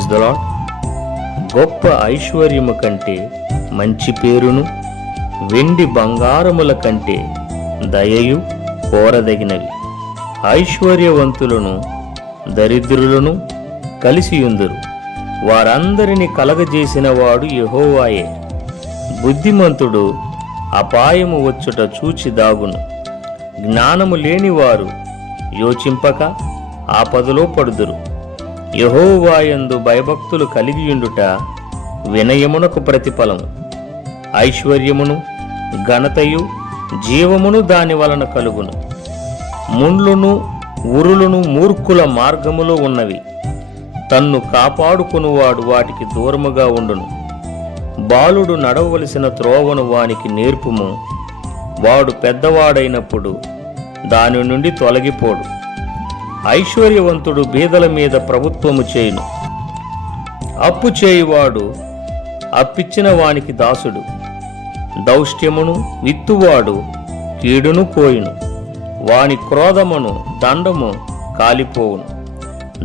Praise the lord గొప్ప ఐశ్వర్యము కంటే మంచి పేరును వెండి బంగారముల కంటే దయయు కోరదగినవి. ఐశ్వర్యవంతులను దరిద్రులను కలిసియుందురు వారందరిని కలగజేసిన వాడు యహోవాయే. బుద్ధిమంతుడు అపాయము వచ్చుట చూచి దాగును. జ్ఞానము లేనివారు యోచింపక ఆపదలో పడుదురు. యహోవాయందు భయభక్తులు కలిగియుండుట వినయమునకు ప్రతిఫలము. ఐశ్వర్యమును ఘనతయు జీవమును దాని వలన కలుగును. ముండ్లును ఉరులును మూర్ఖుల మార్గములో ఉన్నవి. తన్ను కాపాడుకునివాడు వాటికి దూరముగా ఉండును. బాలుడు నడవవలసిన త్రోవను వానికి నేర్పుము. వాడు పెద్దవాడైనప్పుడు దాని నుండి తొలగిపోడు. ఐశ్వర్యవంతుడు బీదల మీద ప్రభుత్వము చేయును. అప్పు చేయువాడు అప్పిచ్చిన వానికి దాసుడు. దౌష్ట్యమును విత్తువాడు కీడును కోయును. వాని క్రోధమును దండము కాలిపోవును.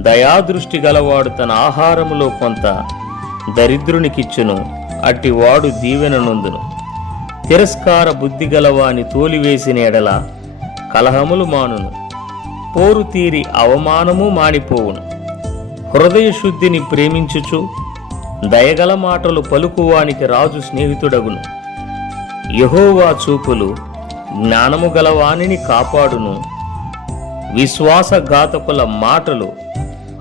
దయాదృష్టి గలవాడు తన ఆహారములో కొంత దరిద్రునికిచ్చును. అట్టివాడు దీవెననుందును దీవెన తిరస్కార బుద్ధి గలవాని తోలివేసిన ఎడల కలహములు మానును. పోరు తీరి అవమానము మానిపోవును. హృదయ శుద్ధిని ప్రేమించుచు దయగల మాటలు పలుకువానికి రాజు స్నేహితుడగును. యహోవా చూపులు జ్ఞానము గలవానిని కాపాడును. విశ్వాసఘాతకుల మాటలు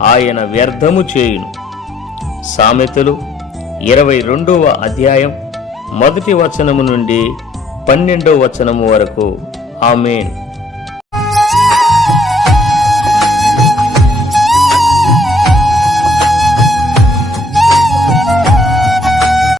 ఆయన వ్యర్థము చేయును. సామెతలు ఇరవై రెండవ అధ్యాయం మొదటి వచనము నుండి పన్నెండవ వచనము వరకు. ఆమెన్.